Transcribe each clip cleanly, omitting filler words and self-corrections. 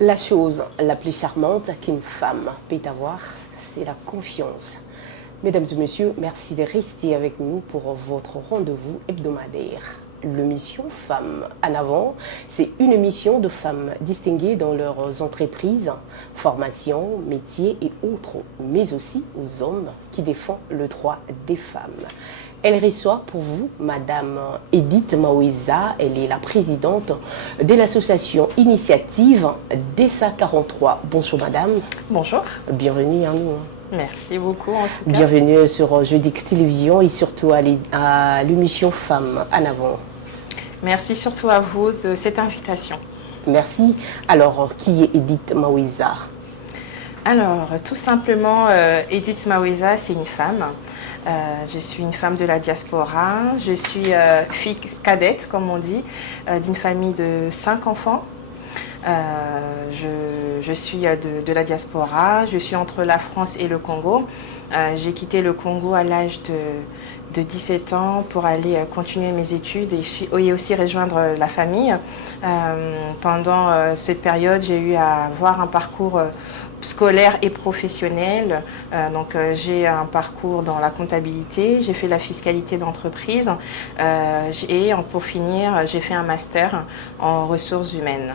La chose la plus charmante qu'une femme peut avoir, c'est la confiance. Mesdames et messieurs, merci de rester avec nous pour votre rendez-vous hebdomadaire. L'émission Femmes en avant, c'est une émission de femmes distinguées dans leurs entreprises, formations, métiers et autres, mais aussi aux hommes qui défendent le droit des femmes. Elle reçoit pour vous Madame Edith Maweza. Elle est la présidente de l'association Initiative DESA 43. Bonjour Madame. Bonjour. Bienvenue à nous. Merci beaucoup en tout cas. Bienvenue sur Jeudi Télévision et surtout à l'émission Femmes en avant. Merci surtout à vous de cette invitation. Merci. Alors, qui est Edith Maweza? Alors, tout simplement, Edith Maweza, c'est une femme. Je suis une femme de la diaspora. Je suis fille cadette, comme on dit, d'une famille de 5 enfants. Je suis de la diaspora. Je suis entre la France et le Congo. J'ai quitté le Congo à l'âge de 17 ans pour aller continuer mes études et aussi rejoindre la famille. Pendant cette période, j'ai eu à avoir un parcours scolaire et professionnel. J'ai un parcours dans la comptabilité, j'ai fait la fiscalité d'entreprise et pour finir, j'ai fait un master en ressources humaines.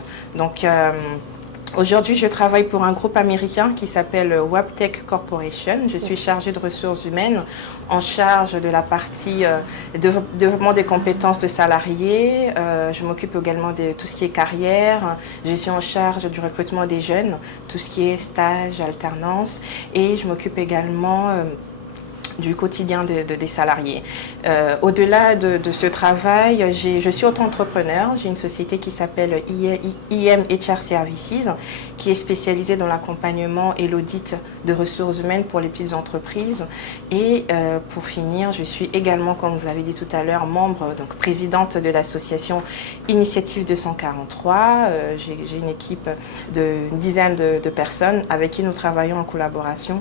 Aujourd'hui, je travaille pour un groupe américain qui s'appelle Wabtec Corporation. Je suis chargée de ressources humaines, en charge de la partie développement des compétences de salariés. Je m'occupe également de tout ce qui est carrière. Je suis en charge du recrutement des jeunes, tout ce qui est stage, alternance. Et je m'occupe également du quotidien des salariés. Au-delà de ce travail, je suis auto-entrepreneur. J'ai une société qui s'appelle IM HR Services, qui est spécialisée dans l'accompagnement et l'audit de ressources humaines pour les petites entreprises. Et pour finir, je suis également, comme vous avez dit tout à l'heure, membre, donc présidente de l'association Initiative 243. J'ai une équipe d'une dizaine de personnes avec qui nous travaillons en collaboration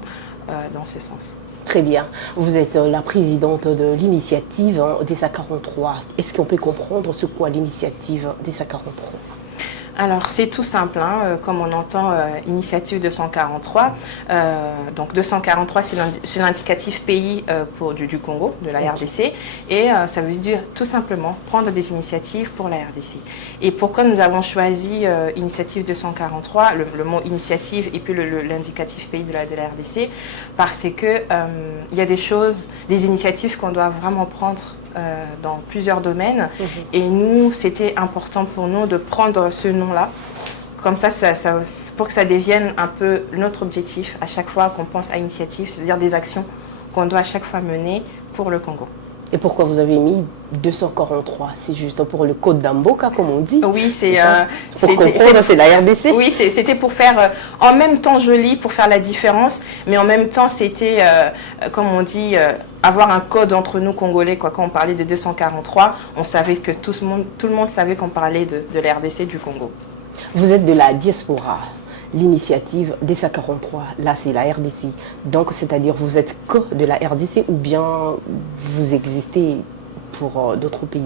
dans ce sens. Très bien. Vous êtes la présidente de l'initiative DESA 43. Est-ce qu'on peut comprendre ce qu'est l'initiative DESA 43? Alors, c'est tout simple, comme on entend Initiative 243. Donc, 243, c'est l'indicatif pays du Congo, de la RDC. Et ça veut dire tout simplement prendre des initiatives pour la RDC. Et pourquoi nous avons choisi Initiative 243, le mot initiative et puis l'indicatif pays de la RDC? Parce que il y a des initiatives qu'on doit vraiment prendre dans plusieurs domaines. Et nous, c'était important pour nous de prendre ce nom-là. Comme ça, pour que ça devienne un peu notre objectif à chaque fois qu'on pense à initiative, c'est-à-dire des actions qu'on doit à chaque fois mener pour le Congo. Et pourquoi vous avez mis 243? C'est juste pour le code d'Amboka, comme on dit? Oui, c'est la RDC. Oui, c'était pour faire en même temps joli, pour faire la différence, mais en même temps, c'était, comme on dit, avoir un code entre nous Congolais. Quand on parlait de 243, on savait que tout le monde savait qu'on parlait de la RDC du Congo. Vous êtes de la diaspora. L'initiative DESA 43, là c'est la RDC. Donc c'est-à-dire vous êtes que de la RDC ou bien vous existez pour d'autres pays?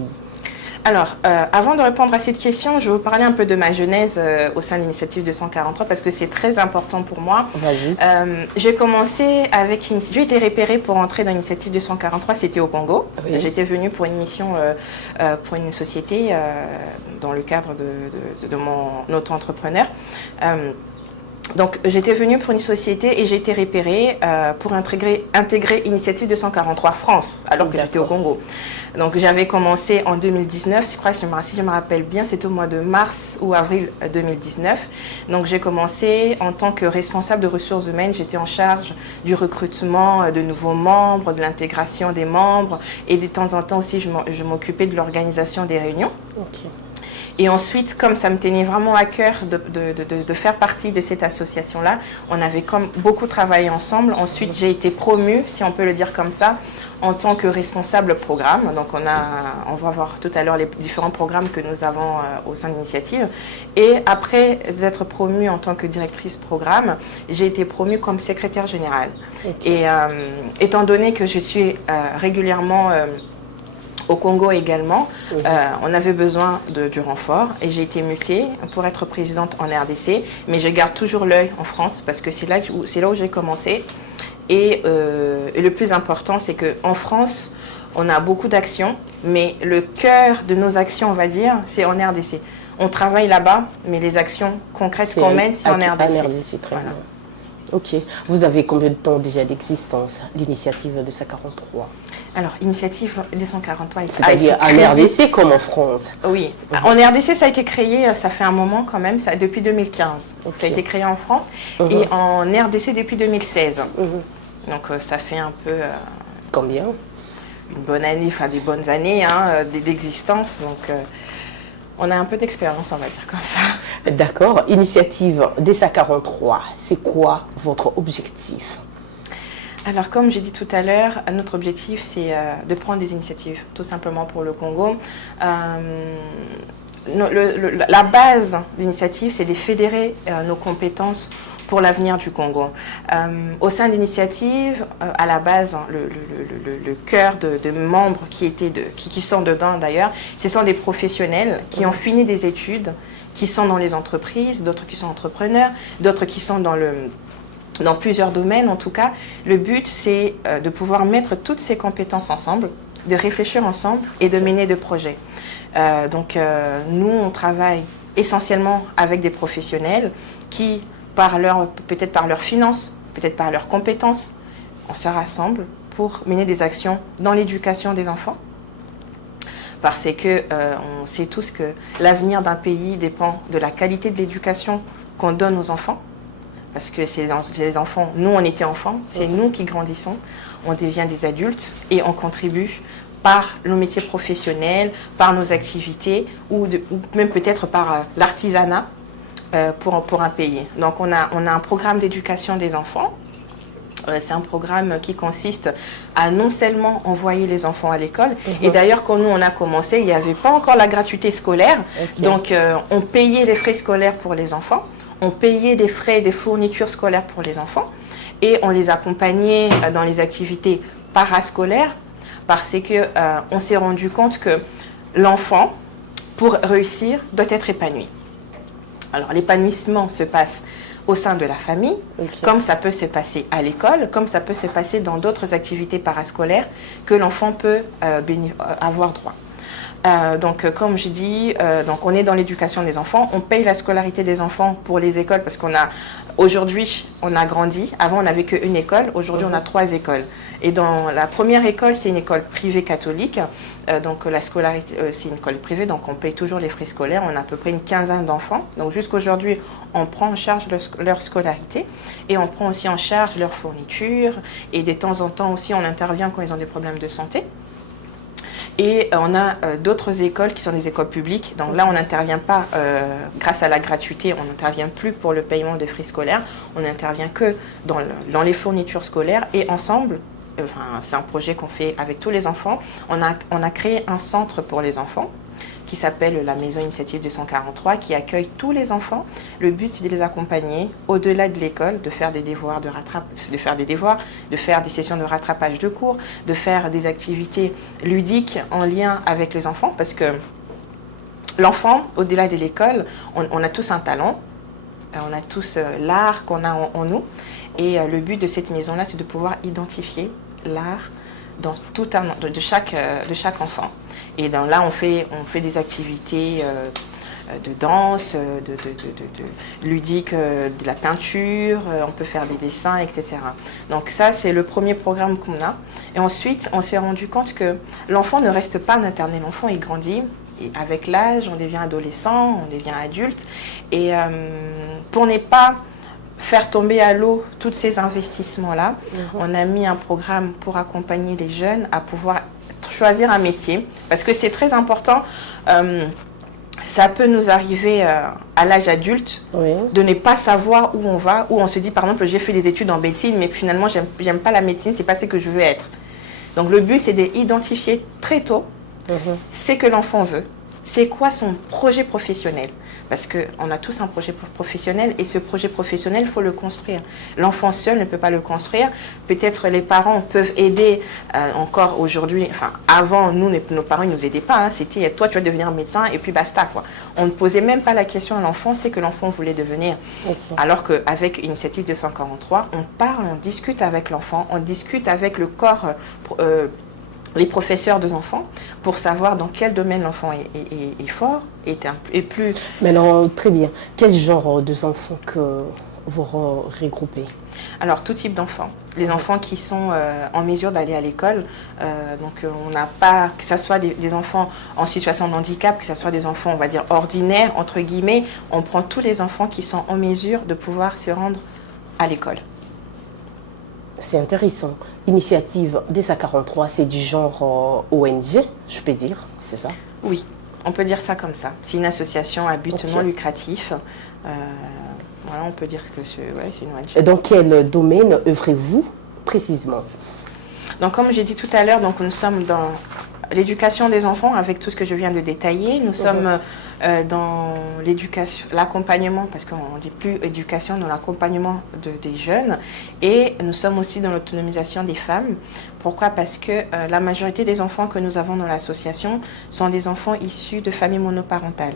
Alors, avant de répondre à cette question, je vais vous parler un peu de ma genèse au sein de l'initiative 243 parce que c'est très important pour moi. Vas-y. J'ai commencé j'ai été repérée pour entrer dans l'initiative 243, c'était au Congo. Oui. J'étais venue pour une mission pour une société dans le cadre de mon auto-entrepreneur. Donc, j'étais venue pour une société et j'ai été repérée pour intégrer Initiative 243 France, alors que j'étais au Congo. Donc, j'avais commencé en 2019, si je me rappelle bien, c'était au mois de mars ou avril 2019. Donc, j'ai commencé en tant que responsable de ressources humaines. J'étais en charge du recrutement de nouveaux membres, de l'intégration des membres et de temps en temps aussi, je m'occupais de l'organisation des réunions. Okay. Et ensuite, comme ça me tenait vraiment à cœur de faire partie de cette association-là, on avait beaucoup travaillé ensemble. Ensuite, j'ai été promue, si on peut le dire comme ça, en tant que responsable programme. Donc, on va voir tout à l'heure les différents programmes que nous avons au sein de l'initiative. Et après d'être promue en tant que directrice programme, j'ai été promue comme secrétaire générale. Okay. Et étant donné que je suis régulièrement Au Congo également, on avait besoin du renfort et j'ai été mutée pour être présidente en RDC, mais je garde toujours l'œil en France parce que c'est là où j'ai commencé. Et le plus important, c'est qu'en France, on a beaucoup d'actions, mais le cœur de nos actions, on va dire, c'est en RDC. On travaille là-bas, mais les actions concrètes qu'on mène, c'est en RDC. En RDC, très bien. Ok. Vous avez combien de temps déjà d'existence, l'initiative de 143? Alors, l'initiative 243, c'est-à-dire en RDC comme en France? Oui. En RDC, ça a été créé, ça fait un moment quand même, depuis 2015. Donc, ça a été créé en France et en RDC depuis 2016. Donc, ça fait un peu... Combien? Une bonne année, enfin des bonnes années d'existence. Donc, on a un peu d'expérience, on va dire comme ça. D'accord. Initiative DESA 43, c'est quoi votre objectif? Alors, comme j'ai dit tout à l'heure, notre objectif, c'est de prendre des initiatives, tout simplement pour le Congo. La base de l'initiative, c'est de fédérer nos compétences pour l'avenir du Congo. Au sein de l'initiative, à la base, le cœur de membres qui sont dedans d'ailleurs, ce sont des professionnels qui ont fini des études, qui sont dans les entreprises, d'autres qui sont entrepreneurs, d'autres qui sont dans plusieurs domaines en tout cas. Le but, c'est de pouvoir mettre toutes ces compétences ensemble, de réfléchir ensemble et de mener des projets. Nous, on travaille essentiellement avec des professionnels qui, peut-être par leurs finances, peut-être par leurs compétences, on se rassemble pour mener des actions dans l'éducation des enfants. Parce que on sait tous que l'avenir d'un pays dépend de la qualité de l'éducation qu'on donne aux enfants. Parce que c'est les enfants, nous on était enfants, c'est nous qui grandissons, on devient des adultes et on contribue par nos métiers professionnels, par nos activités ou même peut-être par l'artisanat pour un pays. Donc on a un programme d'éducation des enfants. C'est un programme qui consiste à non seulement envoyer les enfants à l'école, et d'ailleurs quand nous on a commencé, il n'y avait pas encore la gratuité scolaire, donc on payait les frais scolaires pour les enfants, on payait des frais des fournitures scolaires pour les enfants, et on les accompagnait dans les activités parascolaires, parce que on s'est rendu compte que l'enfant, pour réussir, doit être épanoui. Alors l'épanouissement se passe au sein de la famille, comme ça peut se passer à l'école, comme ça peut se passer dans d'autres activités parascolaires que l'enfant peut avoir droit. Comme je dis, on est dans l'éducation des enfants, on paye la scolarité des enfants pour les écoles parce aujourd'hui, on a grandi. Avant, on n'avait qu'une école, aujourd'hui, on a 3 écoles. Et dans la première école, c'est une école privée catholique. La scolarité, c'est une école privée, donc on paye toujours les frais scolaires. On a à peu près une quinzaine d'enfants. Donc jusqu'aujourd'hui, on prend en charge leur scolarité et on prend aussi en charge leur fourniture. Et de temps en temps aussi, on intervient quand ils ont des problèmes de santé. Et on a d'autres écoles qui sont des écoles publiques. Donc là, on n'intervient pas grâce à la gratuité, on n'intervient plus pour le paiement des frais scolaires. On n'intervient que dans les fournitures scolaires. Et ensemble, c'est un projet qu'on fait avec tous les enfants. On a créé un centre pour les enfants qui s'appelle la Maison Initiative 243, qui accueille tous les enfants. Le but, c'est de les accompagner au-delà de l'école, de faire des devoirs, de faire des sessions de rattrapage de cours, de faire des activités ludiques en lien avec les enfants, parce que l'enfant, au-delà de l'école, on a tous un talent, on a tous l'art qu'on a en nous, et le but de cette maison-là, c'est de pouvoir identifier l'art de chaque enfant. Et là, on fait des activités de danse, de ludique, de la peinture, on peut faire des dessins, etc. Donc ça, c'est le premier programme qu'on a. Et ensuite, on s'est rendu compte que l'enfant ne reste pas maternel. L'enfant, il grandit. Et avec l'âge, on devient adolescent, on devient adulte. Et pour ne pas faire tomber à l'eau tous ces investissements-là, on a mis un programme pour accompagner les jeunes à pouvoir choisir un métier, parce que c'est très important. Ça peut nous arriver à l'âge adulte de ne pas savoir où on va, où on se dit par exemple j'ai fait des études en médecine mais finalement j'aime pas la médecine, c'est pas ce que je veux être. Donc le but c'est d'identifier très tôt ce que l'enfant veut, c'est quoi son projet professionnel, parce qu'on a tous un projet professionnel et ce projet professionnel, il faut le construire. L'enfant seul ne peut pas le construire. Peut-être les parents peuvent aider encore aujourd'hui. Enfin, avant, nous, nos parents ne nous aidaient pas. Hein. C'était toi, tu vas devenir médecin et puis basta, quoi. On ne posait même pas la question à l'enfant, c'est que l'enfant voulait devenir. Okay. Alors qu'avec Initiative 243, on parle, on discute avec l'enfant, on discute avec le corps, les professeurs des enfants, pour savoir dans quel domaine l'enfant est fort et plus... Maintenant, très bien. Quel genre d'enfants que vous regroupez? Alors, tout type d'enfants. Les enfants qui sont en mesure d'aller à l'école, donc on n'a pas, que ce soit des enfants en situation de handicap, que ce soit des enfants, on va dire, ordinaires, entre guillemets, on prend tous les enfants qui sont en mesure de pouvoir se rendre à l'école. C'est intéressant. Initiative DESA43, c'est du genre ONG, je peux dire, c'est ça? Oui, on peut dire ça comme ça. C'est une association à but non lucratif. Voilà, on peut dire que c'est une ONG. Et dans quel domaine œuvrez-vous précisément? Donc, comme j'ai dit tout à l'heure, nous sommes dans l'éducation des enfants avec tout ce que je viens de détailler. Nous sommes dans l'éducation, l'accompagnement, parce qu'on ne dit plus éducation, dans l'accompagnement des jeunes. Et nous sommes aussi dans l'autonomisation des femmes. Pourquoi? Parce que la majorité des enfants que nous avons dans l'association sont des enfants issus de familles monoparentales.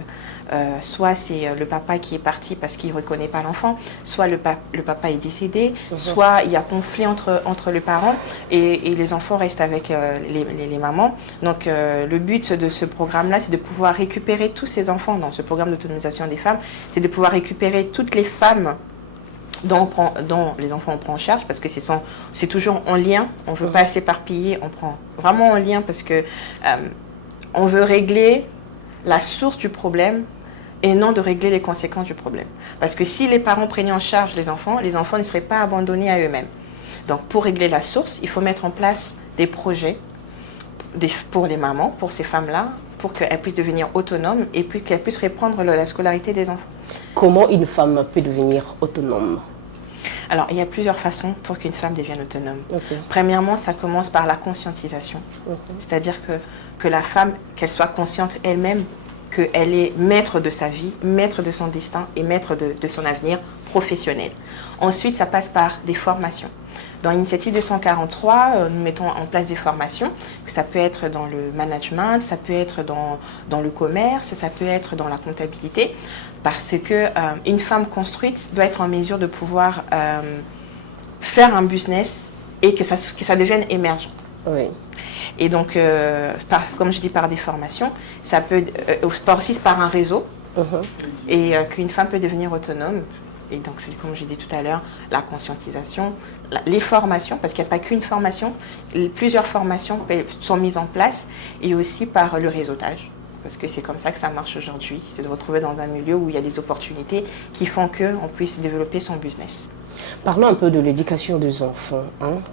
Soit c'est le papa qui est parti parce qu'il ne reconnaît pas l'enfant, soit le papa est décédé, soit il y a conflit entre les parents et les enfants restent avec les mamans. Donc le but de ce programme-là, c'est de pouvoir récupérer tous ces enfants dans ce programme d'autonomisation des femmes, c'est de pouvoir récupérer toutes les femmes dont les enfants on prend en charge, parce que c'est toujours en lien, on ne veut pas s'éparpiller, on prend vraiment en lien parce que on veut régler la source du problème et non de régler les conséquences du problème. Parce que si les parents prenaient en charge les enfants ne seraient pas abandonnés à eux-mêmes. Donc pour régler la source, il faut mettre en place des projets pour les mamans, pour ces femmes-là, pour qu'elles puissent devenir autonomes et puis qu'elles puissent reprendre la scolarité des enfants. Comment une femme peut devenir autonome? Alors, il y a plusieurs façons pour qu'une femme devienne autonome. Premièrement, ça commence par la conscientisation. C'est-à-dire que la femme, qu'elle soit consciente elle-même qu'elle est maître de sa vie, maître de son destin et maître de son avenir professionnel. Ensuite, ça passe par des formations. Dans l'Initiative 243, nous mettons en place des formations. Ça peut être dans le management, ça peut être dans le commerce, ça peut être dans la comptabilité. Parce qu'une femme construite doit être en mesure de pouvoir faire un business et que ça devienne émergent. Oui. Et donc, comme je dis, par des formations, ça peut aussi par un réseau, et qu'une femme peut devenir autonome. Et donc, c'est comme j'ai dit tout à l'heure, la conscientisation, les formations, parce qu'il n'y a pas qu'une formation, plusieurs formations sont mises en place, et aussi par le réseautage. Parce que c'est comme ça que ça marche aujourd'hui, c'est de retrouver dans un milieu où il y a des opportunités qui font qu'on puisse développer son business. Parlons un peu de l'éducation des enfants.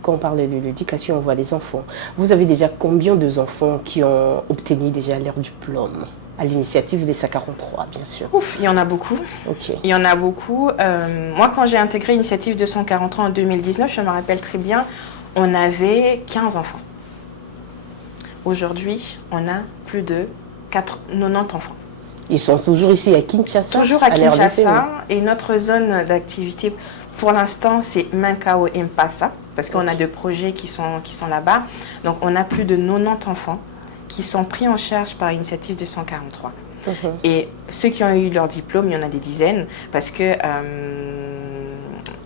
Quand on parle de l'éducation, on voit les enfants. Vous avez déjà combien d'enfants qui ont obtenu déjà leur diplôme? À l'initiative des DESA43, bien sûr. Ouf, il y en a beaucoup. Il y en a beaucoup. Moi, quand j'ai intégré l'initiative 243 en 2019, je me rappelle très bien, on avait 15 enfants. Aujourd'hui, on a plus de 90 enfants. Ils sont toujours ici à Kinshasa? Toujours à Kinshasa. Et notre zone d'activité, pour l'instant, c'est Mankao et Mpassa, parce qu'on a deux projets qui sont là-bas. Donc, on a plus de 90 enfants qui sont pris en charge par l'initiative 243. Et ceux qui ont eu leur diplôme, il y en a des dizaines, parce que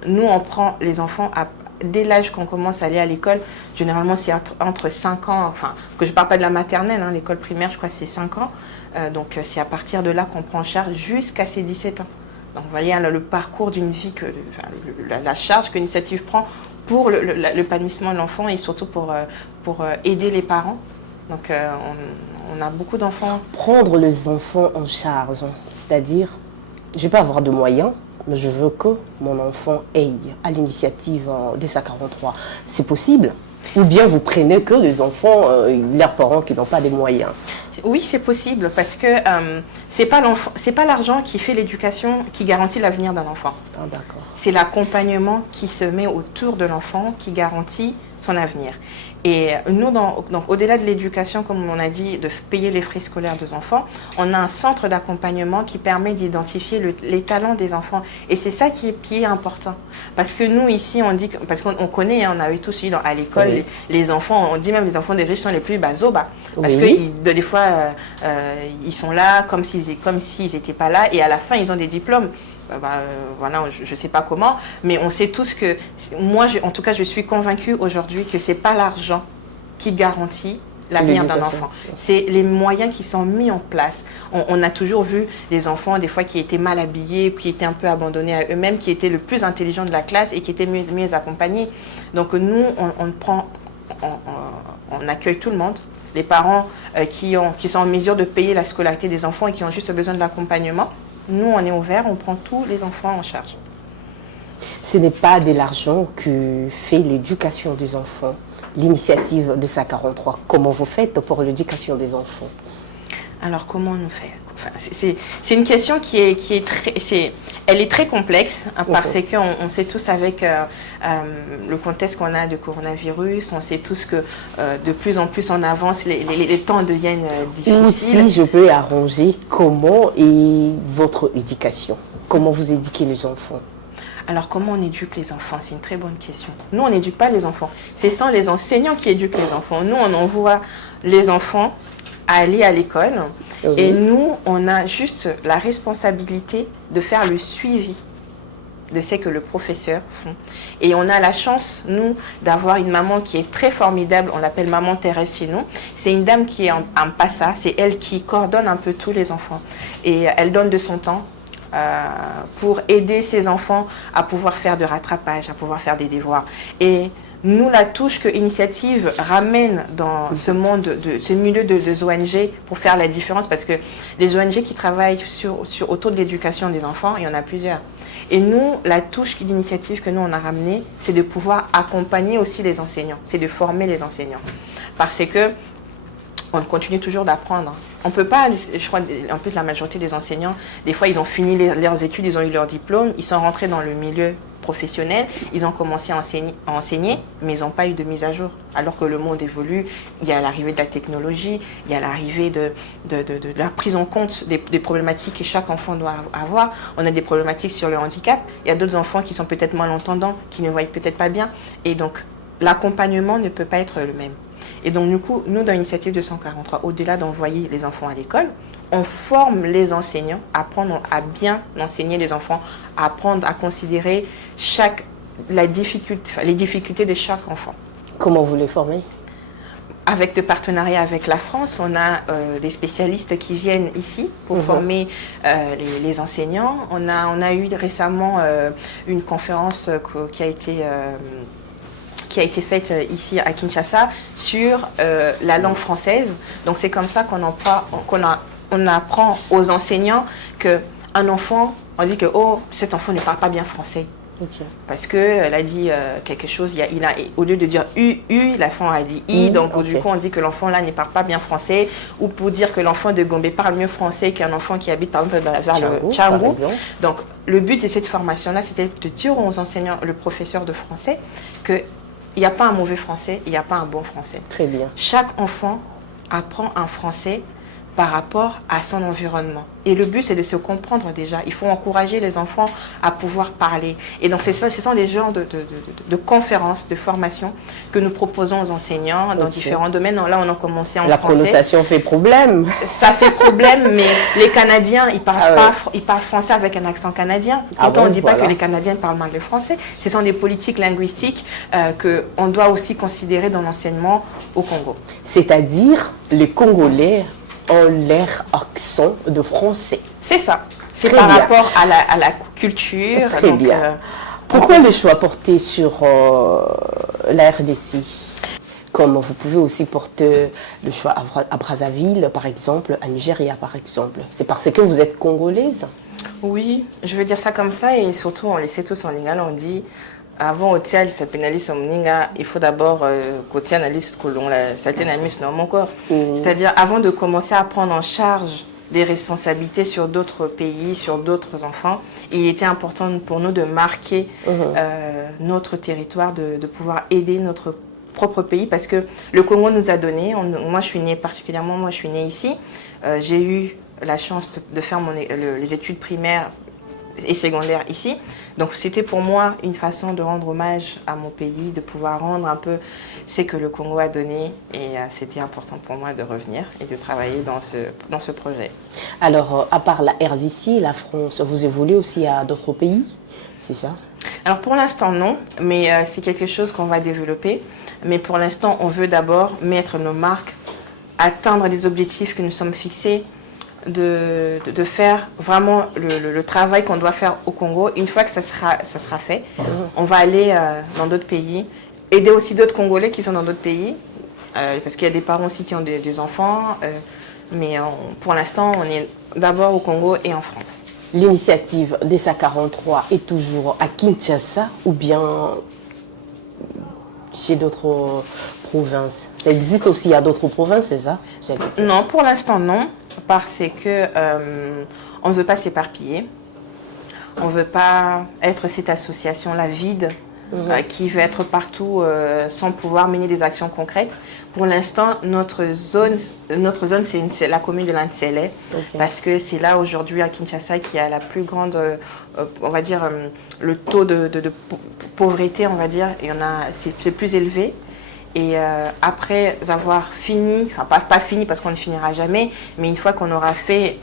nous, on prend les enfants dès l'âge qu'on commence à aller à l'école. Généralement, c'est entre 5 ans, enfin, que je ne parle pas de la maternelle, l'école primaire, je crois que c'est 5 ans. Donc, c'est à partir de là qu'on prend en charge jusqu'à ses 17 ans. Donc, vous voyez, le parcours d'une vie, la charge que l'initiative prend pour l'épanouissement de l'enfant et surtout pour aider les parents. Donc, on a beaucoup d'enfants. Prendre les enfants en charge, c'est-à-dire, je ne vais pas avoir de moyens, mais je veux que mon enfant aille à l'initiative DESA43. C'est possible? Ou bien vous prenez que les enfants, leurs parents qui n'ont pas de moyens? Oui, c'est possible parce que c'est pas l'argent qui fait l'éducation, qui garantit l'avenir d'un enfant. Ah, d'accord. C'est l'accompagnement qui se met autour de l'enfant qui garantit son avenir. Et nous, donc au-delà de l'éducation, comme on a dit, de payer les frais scolaires des enfants, on a un centre d'accompagnement qui permet d'identifier les talents des enfants. Et c'est ça qui est important. Parce que nous, ici, on dit, parce qu'on connaît, hein, on avait tous eu à l'école, oui. les enfants, on dit même les enfants des riches sont les plus bazoba. Parce oui. que des fois, ils sont là comme s'ils n'étaient pas là, et à la fin, ils ont des diplômes. Voilà, je ne sais pas comment, mais on sait tous que, moi, en tout cas, je suis convaincue aujourd'hui que ce n'est pas l'argent qui garantit l'avenir d'un enfant. C'est les moyens qui sont mis en place. On a toujours vu les enfants, des fois, qui étaient mal habillés, qui étaient un peu abandonnés à eux-mêmes, qui étaient le plus intelligents de la classe et qui étaient mieux accompagnés. Donc, nous, on accueille tout le monde. Les parents qui sont en mesure de payer la scolarité des enfants et qui ont juste besoin de l'accompagnement. Nous, on est ouvert, on prend tous les enfants en charge. Ce n'est pas de l'argent que fait l'éducation des enfants, l'initiative de SA43. Comment vous faites pour l'éducation des enfants? Alors, comment on fait? C'est une question qui est très, elle est très complexe parce qu'on sait tous avec le contexte qu'on a de coronavirus, on sait tous que de plus en plus on avance, les temps deviennent difficiles. Si je peux arranger, comment est votre éducation? Comment vous éduquez les enfants? Alors, comment on éduque les enfants? C'est une très bonne question. Nous, on n'éduque pas les enfants. C'est sans les enseignants qui éduquent les enfants. Nous, on envoie les enfants à aller à l'école. Oui. Et nous, on a juste la responsabilité de faire le suivi de ce que le professeur font. Et on a la chance, nous, d'avoir une maman qui est très formidable. On l'appelle Maman Thérèse chez nous. C'est une dame qui est en PASA. C'est elle qui coordonne un peu tous les enfants. Et elle donne de son temps pour aider ses enfants à pouvoir faire de rattrapage, à pouvoir faire des devoirs. Et nous, la touche que Initiative ramène dans ce monde, ce milieu de ONG pour faire la différence, parce que les ONG qui travaillent autour de l'éducation des enfants, il y en a plusieurs. Et nous, la touche d'initiative que nous, on a ramenée, c'est de pouvoir accompagner aussi les enseignants, c'est de former les enseignants. Parce que on continue toujours d'apprendre. On ne peut pas, je crois, en plus la majorité des enseignants, des fois ils ont fini leurs études, ils ont eu leur diplôme, ils sont rentrés dans le milieu professionnel, ils ont commencé à enseigner, mais ils n'ont pas eu de mise à jour. Alors que le monde évolue, il y a l'arrivée de la technologie, il y a l'arrivée de la prise en compte des problématiques que chaque enfant doit avoir. On a des problématiques sur le handicap, il y a d'autres enfants qui sont peut-être malentendants, qui ne voient peut-être pas bien, et donc l'accompagnement ne peut pas être le même. Et donc, du coup, nous, dans l'initiative de 143, au-delà d'envoyer les enfants à l'école, on forme les enseignants à apprendre à bien enseigner les enfants, à apprendre à considérer les difficultés de chaque enfant. Comment vous les formez? Avec le partenariat avec la France, on a des spécialistes qui viennent ici pour former les enseignants. On a eu récemment une conférence qui a été faite ici à Kinshasa sur la langue française. Donc c'est comme ça qu'on apprend aux enseignants qu'un enfant, on dit que cet enfant ne parle pas bien français. Okay. Parce qu'elle a dit quelque chose, au lieu de dire U, l'enfant a dit I, donc du coup on dit que l'enfant là ne parle pas bien français, ou pour dire que l'enfant de Gombe parle mieux français qu'un enfant qui habite par exemple vers le Tchangou. Donc le but de cette formation-là, c'était de dire aux enseignants, le professeur de français, qu'il n'y a pas un mauvais français, il n'y a pas un bon français. Très bien. Chaque enfant apprend un français par rapport à son environnement. Et le but, c'est de se comprendre déjà. Il faut encourager les enfants à pouvoir parler. Et donc, ce sont des genres de conférences, de formations que nous proposons aux enseignants dans différents domaines. Là, on a commencé en français. La prononciation fait problème. Ça fait problème, mais les Canadiens, ils parlent français avec un accent canadien. Pourtant, on ne dit pas que les Canadiens parlent mal le français. Ce sont des politiques linguistiques qu'on doit aussi considérer dans l'enseignement au Congo. C'est-à-dire, les Congolais ont leur accent de français. C'est ça. C'est par rapport à la culture. Très donc, bien. Pourquoi le choix porté sur la RDC? Comme vous pouvez aussi porter le choix à Brazzaville, par exemple, à Nigeria, par exemple. C'est parce que vous êtes congolaise? Oui, je veux dire ça comme ça, et surtout, on le sait tous en Lingala, on dit avant hôtel ça pénalise son mninga, il faut d'abord côté analyse que l'on la certaine amie sur mon corps. C'est-à-dire avant de commencer à prendre en charge des responsabilités sur d'autres pays, sur d'autres enfants, il était important pour nous de marquer notre territoire, de pouvoir aider notre propre pays parce que le Congo nous a donné, moi je suis née particulièrement, moi je suis née ici, j'ai eu la chance de faire les études primaires et secondaires ici. Donc c'était pour moi une façon de rendre hommage à mon pays, de pouvoir rendre un peu ce que le Congo a donné et c'était important pour moi de revenir et de travailler dans ce projet. Alors, à part la RDC, la France, vous évoluez aussi à d'autres pays, c'est ça? Alors pour l'instant non, mais c'est quelque chose qu'on va développer. Mais pour l'instant, on veut d'abord mettre nos marques, atteindre les objectifs que nous sommes fixés, de faire vraiment le travail qu'on doit faire au Congo. Une fois que ça sera fait, on va aller dans d'autres pays, aider aussi d'autres Congolais qui sont dans d'autres pays, parce qu'il y a des parents aussi qui ont des enfants, mais pour l'instant, on est d'abord au Congo et en France. L'initiative DESA 43 est toujours à Kinshasa ou bien chez d'autres provinces? Ça existe aussi à d'autres provinces, c'est ça? Non, pour l'instant non, parce que on ne veut pas s'éparpiller. On ne veut pas être cette association-là vide qui veut être partout sans pouvoir mener des actions concrètes. Pour l'instant, notre zone c'est la commune de l'Antsele, parce que c'est là aujourd'hui à Kinshasa qu'il y a la plus grande, on va dire, le taux de pauvreté, on va dire, c'est plus élevé. Et après avoir fini, enfin pas fini parce qu'on ne finira jamais, mais une fois qu'on aura fait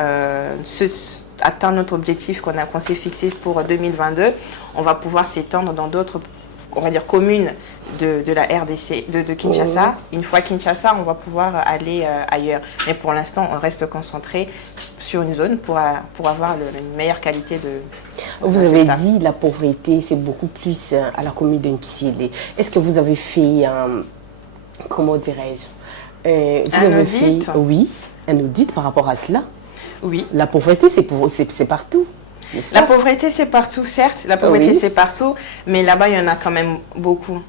atteindre notre objectif qu'on s'est fixé pour 2022, on va pouvoir s'étendre dans d'autres, on va dire, communes de la RDC, de Kinshasa. Une fois Kinshasa, on va pouvoir aller ailleurs. Mais pour l'instant, on reste concentré sur une zone pour avoir une meilleure qualité de... Vous avez dit la pauvreté, c'est beaucoup plus à la commune de Mtsile. Est-ce que vous avez fait, comment dirais-je, oui, un audit par rapport à cela? Oui. La pauvreté, c'est partout. La pauvreté, c'est partout, certes. La pauvreté, c'est partout. Mais là-bas, il y en a quand même beaucoup.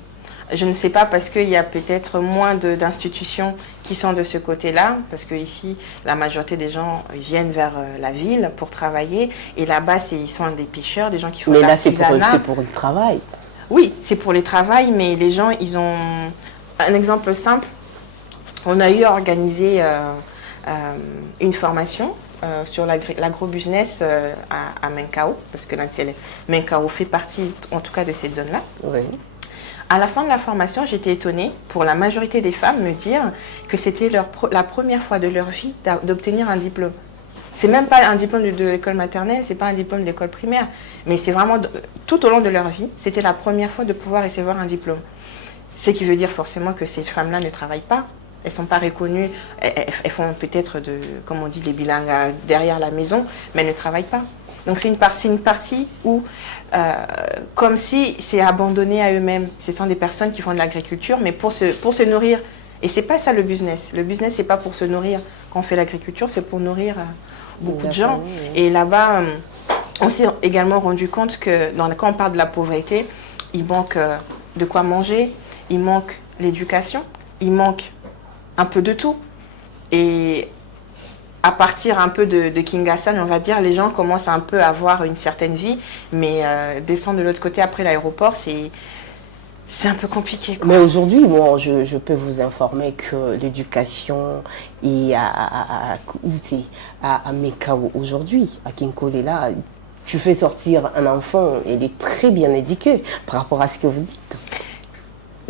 Je ne sais pas parce qu'il y a peut-être moins d'institutions qui sont de ce côté-là. Parce qu'ici, la majorité des gens viennent vers la ville pour travailler. Et là-bas, ils sont des pêcheurs, des gens qui font de l'artisanat. Mais là, c'est pour le travail. Oui, c'est pour les travails. Mais les gens, ils ont... Un exemple simple. On a eu organisé une formation sur l'agro-business à Menkao, parce que Menkao fait partie, en tout cas, de cette zone-là. Oui. À la fin de la formation, j'étais étonnée, pour la majorité des femmes, me dire que c'était la première fois de leur vie d'obtenir un diplôme. C'est même pas un diplôme de l'école maternelle, c'est pas un diplôme de l'école primaire, mais c'est vraiment, tout au long de leur vie, c'était la première fois de pouvoir recevoir un diplôme. Ce qui veut dire forcément que ces femmes-là ne travaillent pas. Elles ne sont pas reconnues, elles font peut-être, comme on dit, les bilingues derrière la maison, mais elles ne travaillent pas. Donc c'est une partie où, comme si c'est abandonné à eux-mêmes. Ce sont des personnes qui font de l'agriculture, mais pour se nourrir. Et ce n'est pas ça le business. Le business, ce n'est pas pour se nourrir. Quand on fait l'agriculture, c'est pour nourrir beaucoup de gens. Oui. Et là-bas, on s'est également rendu compte que quand on parle de la pauvreté, il manque de quoi manger, il manque l'éducation, il manque un peu de tout. Et à partir un peu de Kinshasa, on va dire, les gens commencent un peu à avoir une certaine vie, mais descendre de l'autre côté après l'aéroport, c'est un peu compliqué, quoi. Mais aujourd'hui, bon, je peux vous informer que l'éducation est à Menkao aujourd'hui, à Kinkole, là, tu fais sortir un enfant, il est très bien éduqué par rapport à ce que vous dites.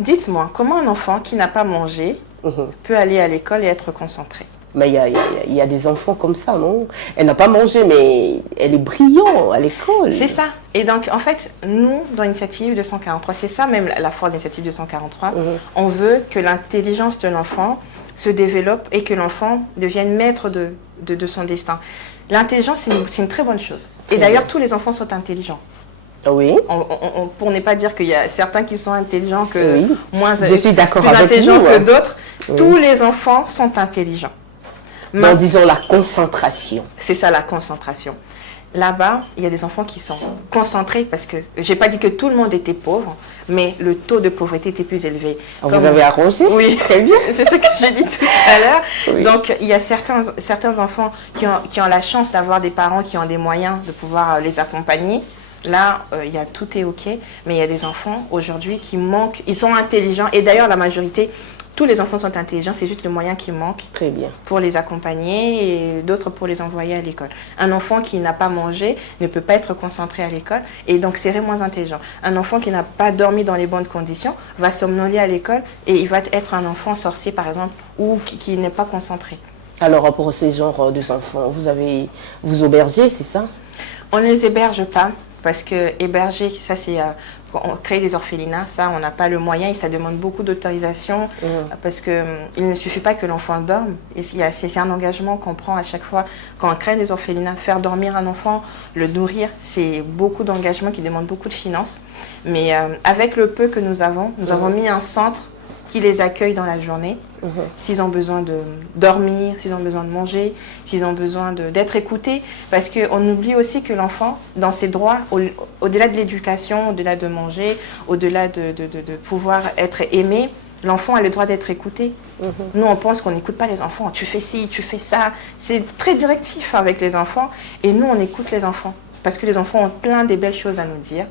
Dites-moi, comment un enfant qui n'a pas mangé peut aller à l'école et être concentré? Mais il y a des enfants comme ça, non? Elle n'a pas mangé, mais elle est brillante à l'école. C'est ça. Et donc, en fait, nous, dans l'initiative 243, c'est ça même la force de l'initiative 243, on veut que l'intelligence de l'enfant se développe et que l'enfant devienne maître de son destin. L'intelligence, c'est une très bonne chose. Et d'ailleurs, tous les enfants sont intelligents. Oui. Pour ne pas dire qu'il y a certains qui sont intelligents que moins, je suis d'accord plus avec intelligents vous, que d'autres. Tous les enfants sont intelligents. Donc, disons la concentration. C'est ça, la concentration. Là-bas, il y a des enfants qui sont concentrés parce que j'ai pas dit que tout le monde était pauvre, mais le taux de pauvreté était plus élevé. Vous avez arrangé? Oui, très bien. C'est ce que j'ai dit tout à l'heure. Oui. Donc, il y a certains enfants qui ont la chance d'avoir des parents qui ont des moyens de pouvoir les accompagner. Là, il y a tout est OK, mais il y a des enfants aujourd'hui qui manquent. Ils sont intelligents et d'ailleurs, la majorité, tous les enfants sont intelligents, c'est juste le moyen qui manque. Très bien. Pour les accompagner et d'autres pour les envoyer à l'école. Un enfant qui n'a pas mangé ne peut pas être concentré à l'école et donc serait moins intelligent. Un enfant qui n'a pas dormi dans les bonnes conditions va somnoler à l'école et il va être un enfant sorcier par exemple ou qui n'est pas concentré. Alors pour ces genres d'enfants, vous aubergez, c'est ça? On ne les héberge pas parce que héberger, ça c'est... on crée des orphelinats, ça, on n'a pas le moyen et ça demande beaucoup d'autorisation parce qu'il ne suffit pas que l'enfant dorme. C'est un engagement qu'on prend à chaque fois quand on crée des orphelinats. Faire dormir un enfant, le nourrir, c'est beaucoup d'engagement qui demande beaucoup de finances. Mais avec le peu que nous avons mis un centre qui les accueille dans la journée. S'ils ont besoin de dormir, s'ils ont besoin de manger, s'ils ont besoin d'être écoutés. Parce qu'on oublie aussi que l'enfant, dans ses droits, au-delà de l'éducation, au-delà de manger, au-delà de pouvoir être aimé, l'enfant a le droit d'être écouté. Nous, on pense qu'on n'écoute pas les enfants. Tu fais ci, tu fais ça. C'est très directif avec les enfants. Et nous, on écoute les enfants. Parce que les enfants ont plein de belles choses à nous dire.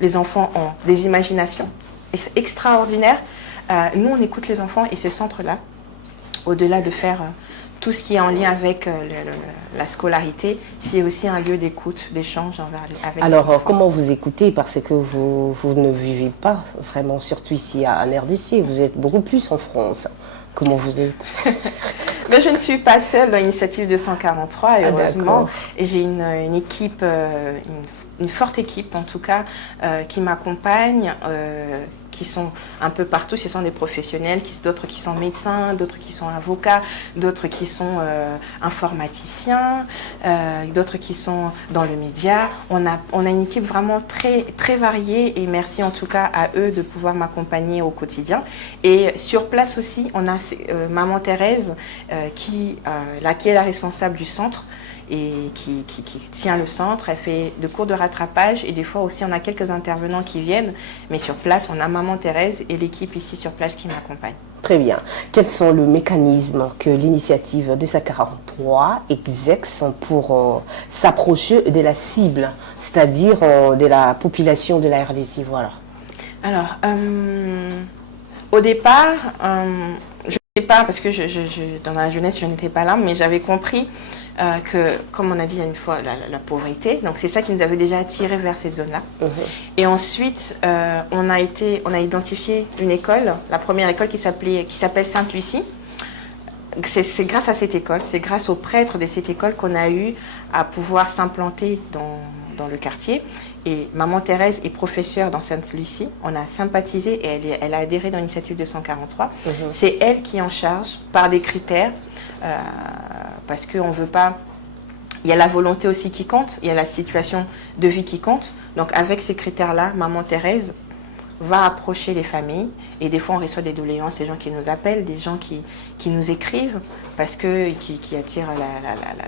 Les enfants ont des imaginations extraordinaires. Nous, on écoute les enfants et ce centre-là, au-delà de faire tout ce qui est en lien avec la scolarité, c'est aussi un lieu d'écoute, d'échange avec Alors, les enfants. comment vous écoutez? Parce que vous ne vivez pas vraiment, surtout ici en RDC, vous êtes beaucoup plus en France. Comment vous écoutez? Mais je ne suis pas seule dans l'initiative 243, heureusement. Et j'ai une équipe, une forte équipe en tout cas, qui m'accompagne, qui sont un peu partout. Ce sont des professionnels, d'autres qui sont médecins, d'autres qui sont avocats, d'autres qui sont informaticiens, d'autres qui sont dans le média. On a une équipe vraiment très, très variée et merci en tout cas à eux de pouvoir m'accompagner au quotidien. Et sur place aussi, on a Maman Thérèse qui est la responsable du centre et qui tient le centre. Elle fait de cours de rattrapage et des fois aussi on a quelques intervenants qui viennent, mais sur place on a Maman Thérèse et l'équipe ici sur place qui m'accompagne. Très bien. Quels sont les mécanismes que l'initiative 243 exerce pour s'approcher de la cible, c'est-à-dire de la population de la RDC? Voilà. Alors, au départ, je ne sais pas parce que dans la jeunesse je n'étais pas là, mais j'avais compris que, comme on a dit une fois, la pauvreté, donc c'est ça qui nous avait déjà attiré vers cette zone-là. Et ensuite, on a identifié une école, la première école qui s'appelle Sainte-Lucie. C'est grâce à cette école, c'est grâce aux prêtres de cette école qu'on a eu à pouvoir s'implanter dans le quartier. Et Maman Thérèse est professeure dans Sainte-Lucie. On a sympathisé et elle a adhéré dans l'initiative 243. C'est elle qui est en charge par des critères parce qu'on ne veut pas... Il y a la volonté aussi qui compte, il y a la situation de vie qui compte. Donc avec ces critères-là, Maman Thérèse va approcher les familles et des fois on reçoit des doléances, des gens qui nous appellent, des gens qui nous écrivent parce que qui attirent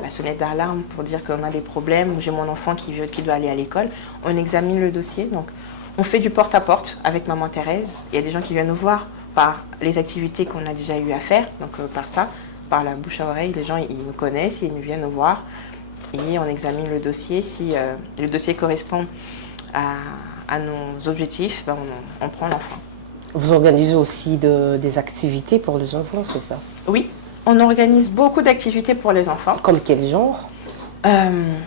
la sonnette d'alarme pour dire qu'on a des problèmes, ou j'ai mon enfant qui doit aller à l'école. On examine le dossier, donc on fait du porte-à-porte avec Maman Thérèse. Il y a des gens qui viennent nous voir par les activités qu'on a déjà eu à faire, donc par la bouche à oreille, les gens ils nous connaissent, ils viennent nous voir et on examine le dossier. Si le dossier correspond à nos objectifs, ben on prend l'enfant. Vous organisez aussi des activités pour les enfants, c'est ça? Oui, on organise beaucoup d'activités pour les enfants. Comme quel genre?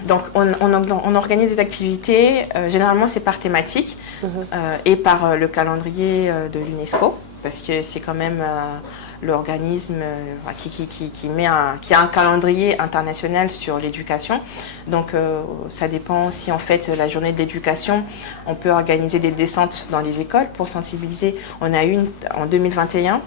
Donc on organise des activités, généralement c'est par thématique et par le calendrier de l'UNESCO, parce que c'est quand même l'organisme qui a un calendrier international sur l'éducation. Donc ça dépend si en fait la journée de l'éducation, on peut organiser des descentes dans les écoles pour sensibiliser. On a eu en 2021,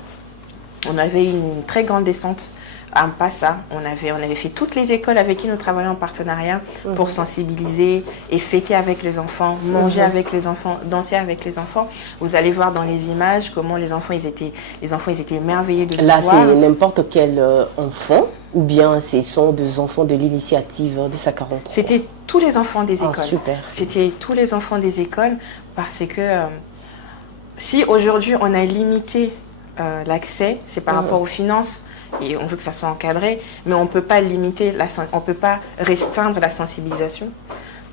on avait une très grande descente à Mpassa. On avait fait toutes les écoles avec qui nous travaillons en partenariat pour sensibiliser et fêter avec les enfants, manger avec les enfants, danser avec les enfants. Vous allez voir dans les images comment les enfants ils étaient émerveillés de nous voir. Là, c'est n'importe quel enfant ou bien ce sont des enfants de l'initiative de sa 43? C'était tous les enfants des écoles. Super. C'était tous les enfants des écoles parce que si aujourd'hui on a limité l'accès, c'est par rapport aux finances et on veut que ça soit encadré, mais on ne peut pas limiter, on peut pas restreindre la sensibilisation.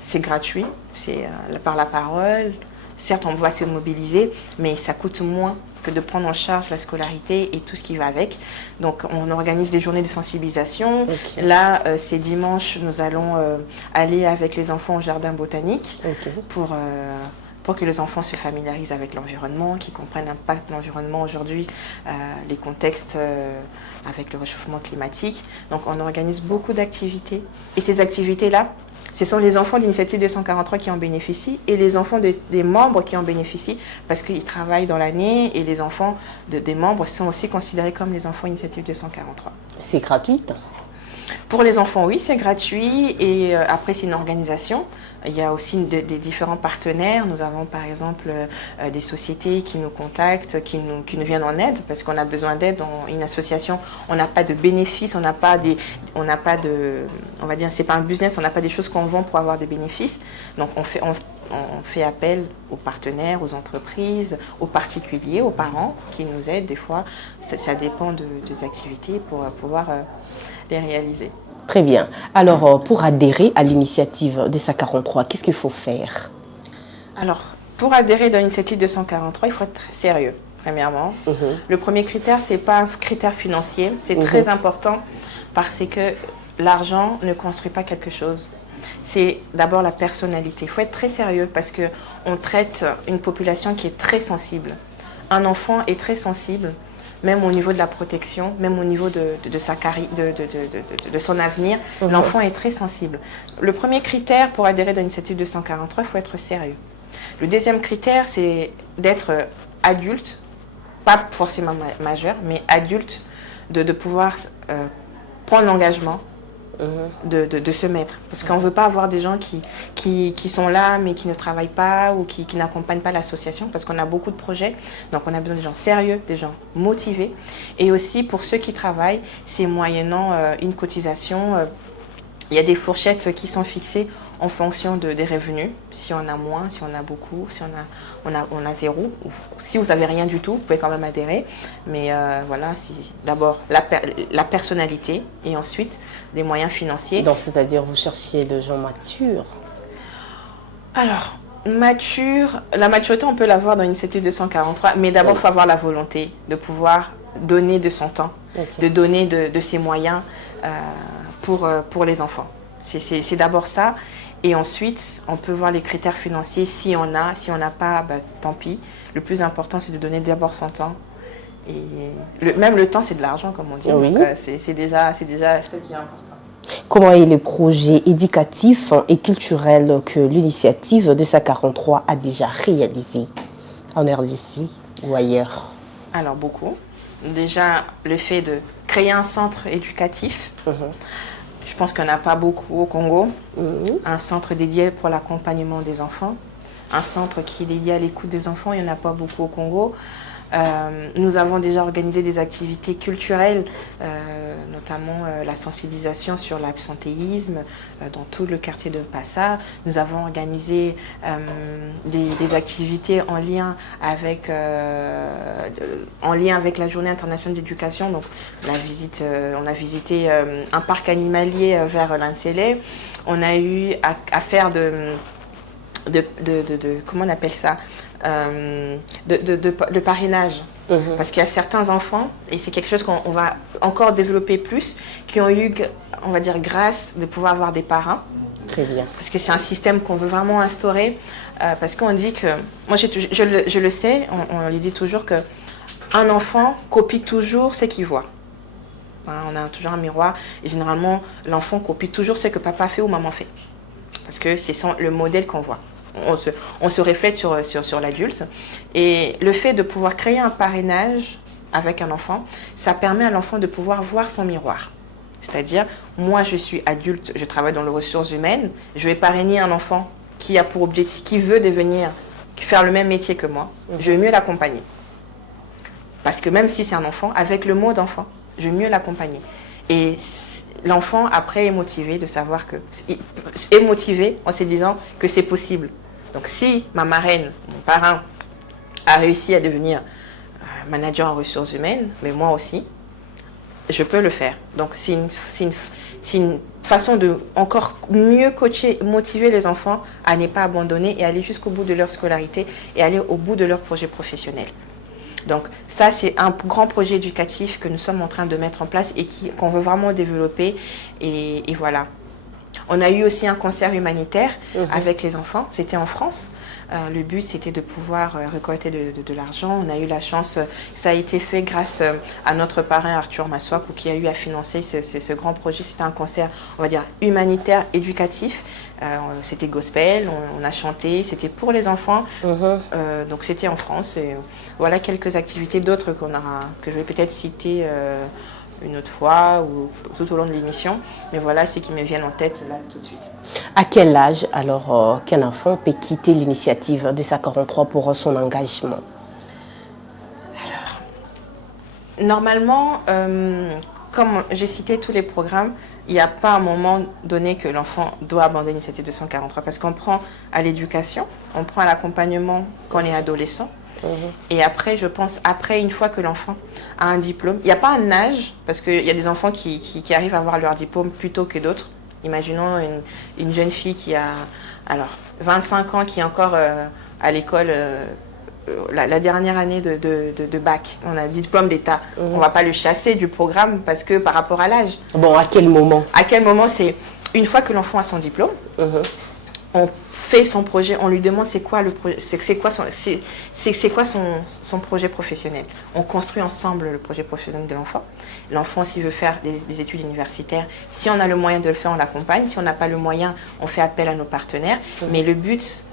C'est gratuit, c'est par la parole. Certes, on va se mobiliser, mais ça coûte moins que de prendre en charge la scolarité et tout ce qui va avec. Donc, on organise des journées de sensibilisation. Okay. Là, c'est dimanche, nous allons aller avec les enfants au jardin botanique pour que les enfants se familiarisent avec l'environnement, qu'ils comprennent l'impact de l'environnement aujourd'hui, les contextes avec le réchauffement climatique. Donc, on organise beaucoup d'activités. Et ces activités-là, ce sont les enfants d'Initiative 243 qui en bénéficient et les enfants des membres qui en bénéficient parce qu'ils travaillent dans l'année et les enfants des membres sont aussi considérés comme les enfants Initiative 243. C'est gratuit? Pour les enfants, oui, c'est gratuit et après, c'est une organisation. Il y a aussi des différents partenaires. Nous avons par exemple des sociétés qui nous contactent, qui nous viennent en aide parce qu'on a besoin d'aide dans une association. On n'a pas de bénéfices, on n'a pas on va dire, c'est pas un business, on n'a pas des choses qu'on vend pour avoir des bénéfices. Donc on fait appel aux partenaires, aux entreprises, aux particuliers, aux parents qui nous aident. Des fois, ça dépend des activités pour pouvoir les réaliser. Très bien. Alors, pour adhérer à l'initiative de sa 43, qu'est-ce qu'il faut faire? Alors, pour adhérer dans l'initiative 243, il faut être sérieux, premièrement. Le premier critère, ce n'est pas un critère financier. C'est très important parce que l'argent ne construit pas quelque chose. C'est d'abord la personnalité. Il faut être très sérieux parce qu'on traite une population qui est très sensible. Un enfant est très sensible, même au niveau de la protection, même au niveau de sa carrière, de son avenir. L'enfant est très sensible. Le premier critère pour adhérer dans l'initiative 243, il faut être sérieux. Le deuxième critère, c'est d'être adulte, pas forcément majeur, mais adulte, de pouvoir prendre l'engagement de se mettre. Parce qu'on ne veut pas avoir des gens qui sont là mais qui ne travaillent pas ou qui n'accompagnent pas l'association parce qu'on a beaucoup de projets. Donc on a besoin de gens sérieux, des gens motivés. Et aussi pour ceux qui travaillent, c'est moyennant une cotisation. Il y a des fourchettes qui sont fixées en fonction des revenus. Si on a moins, si on a beaucoup, si on a zéro. Si vous n'avez rien du tout, vous pouvez quand même adhérer. Mais voilà, d'abord la personnalité et ensuite des moyens financiers. Donc, c'est-à-dire vous cherchiez des gens matures? Alors, la maturité, on peut l'avoir dans l'initiative 243, mais d'abord, il faut avoir la volonté de pouvoir donner de son temps, de donner de ses moyens pour les enfants. C'est d'abord ça. Et ensuite, on peut voir les critères financiers. Si on n'a pas, tant pis. Le plus important, c'est de donner d'abord son temps. Et même le temps, c'est de l'argent, comme on dit. Oui. Donc, c'est déjà ce qui est important. Comment est les projets éducatifs et culturels que l'initiative de sa 43 a déjà réalisés en RDC ou ailleurs? Alors, beaucoup. Déjà, le fait de créer un centre éducatif. Je pense qu'il n'y en a pas beaucoup au Congo. Un centre dédié pour l'accompagnement des enfants. Un centre qui est dédié à l'écoute des enfants, il n'y en a pas beaucoup au Congo. Nous avons déjà organisé des activités culturelles, notamment la sensibilisation sur l'absentéisme dans tout le quartier de Passa. Nous avons organisé des activités en lien avec la Journée internationale d'éducation. Donc, on a visité un parc animalier vers Linsele. On a eu à faire comment on appelle ça, de parrainage. Parce qu'il y a certains enfants, et c'est quelque chose qu'on va encore développer plus, qui ont eu, on va dire, grâce de pouvoir avoir des parrains. Très bien. Parce que c'est un système qu'on veut vraiment instaurer. Parce qu'on dit que, moi je le sais, on lui dit toujours qu'un enfant copie toujours ce qu'il voit. On a toujours un miroir, et généralement, l'enfant copie toujours ce que papa fait ou maman fait. Parce que c'est le modèle qu'on voit. On se reflète sur l'adulte. Et le fait de pouvoir créer un parrainage avec un enfant, ça permet à l'enfant de pouvoir voir son miroir. C'est-à-dire, moi je suis adulte, je travaille dans les ressources humaines, je vais parrainer un enfant qui a pour objectif, qui veut faire le même métier que moi, je vais mieux l'accompagner. Parce que même si c'est un enfant, avec le mot d'enfant, je vais mieux l'accompagner. Et l'enfant après est motivé de savoir que est motivé en se disant que c'est possible. Donc si ma marraine, mon parrain, a réussi à devenir manager en ressources humaines, mais moi aussi, je peux le faire. Donc c'est une façon de encore mieux coacher, motiver les enfants à ne pas abandonner et aller jusqu'au bout de leur scolarité et aller au bout de leur projet professionnel. Donc ça, c'est un grand projet éducatif que nous sommes en train de mettre en place et qu'on veut vraiment développer. Et voilà. On a eu aussi un concert humanitaire avec les enfants. C'était en France. Le but, c'était de pouvoir récolter de l'argent. On a eu la chance, ça a été fait grâce à notre parrain Arthur Massoakou qui a eu à financer ce grand projet. C'était un concert, on va dire, humanitaire, éducatif. C'était gospel, on a chanté, c'était pour les enfants. Donc c'était en France. Et voilà quelques activités, d'autres que je vais peut-être citer une autre fois ou tout au long de l'émission. Mais voilà ce qui me vient en tête là tout de suite. À quel âge alors qu'un enfant peut quitter l'initiative de sa 43 pour son engagement? Alors, normalement, comme j'ai cité tous les programmes, il n'y a pas un moment donné que l'enfant doit abandonner l'initiative de 143 parce qu'on prend à l'éducation, on prend à l'accompagnement quand on est adolescent. Et après, je pense, une fois que l'enfant a un diplôme, il n'y a pas un âge, parce qu'il y a des enfants qui arrivent à avoir leur diplôme plus tôt que d'autres. Imaginons une jeune fille qui a 25 ans, qui est encore à l'école, la dernière année de bac. On a le diplôme d'État. On ne va pas le chasser du programme parce que par rapport à l'âge. Bon, à quel moment? À quel moment? C'est une fois que l'enfant a son diplôme. On fait son projet, on lui demande c'est quoi son projet professionnel. On construit ensemble le projet professionnel de l'enfant. L'enfant, s'il veut faire des études universitaires, si on a le moyen de le faire, on l'accompagne. Si on n'a pas le moyen, on fait appel à nos partenaires. Mais le but,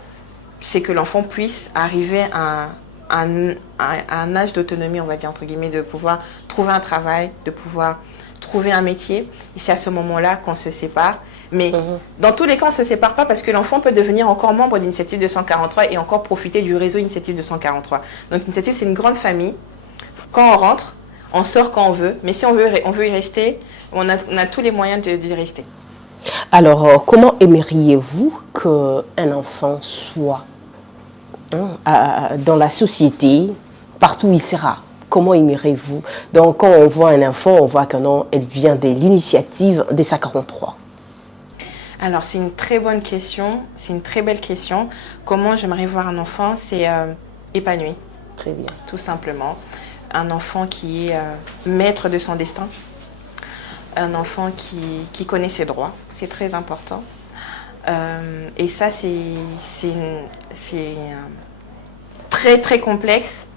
c'est que l'enfant puisse arriver à un âge d'autonomie, on va dire entre guillemets, de pouvoir trouver un travail, de pouvoir trouver un métier. Et c'est à ce moment-là qu'on se sépare. Mais dans tous les cas, on ne se sépare pas parce que l'enfant peut devenir encore membre de l'initiative de 143 et encore profiter du réseau initiative de 143. Donc l'initiative, c'est une grande famille. Quand on rentre, on sort quand on veut. Mais si on veut y rester, on a tous les moyens d'y rester. Alors, comment aimeriez-vous qu'un enfant soit dans la société, partout où il sera? Comment aimeriez-vous? Donc, quand on voit un enfant, on voit que non, elle vient de l'initiative des 143. Alors, c'est une très bonne question, c'est une très belle question. Comment j'aimerais voir un enfant? C'est épanoui. Très bien. Tout simplement. Un enfant qui est maître de son destin. Un enfant qui connaît ses droits. C'est très important. Et ça, c'est très, très complexe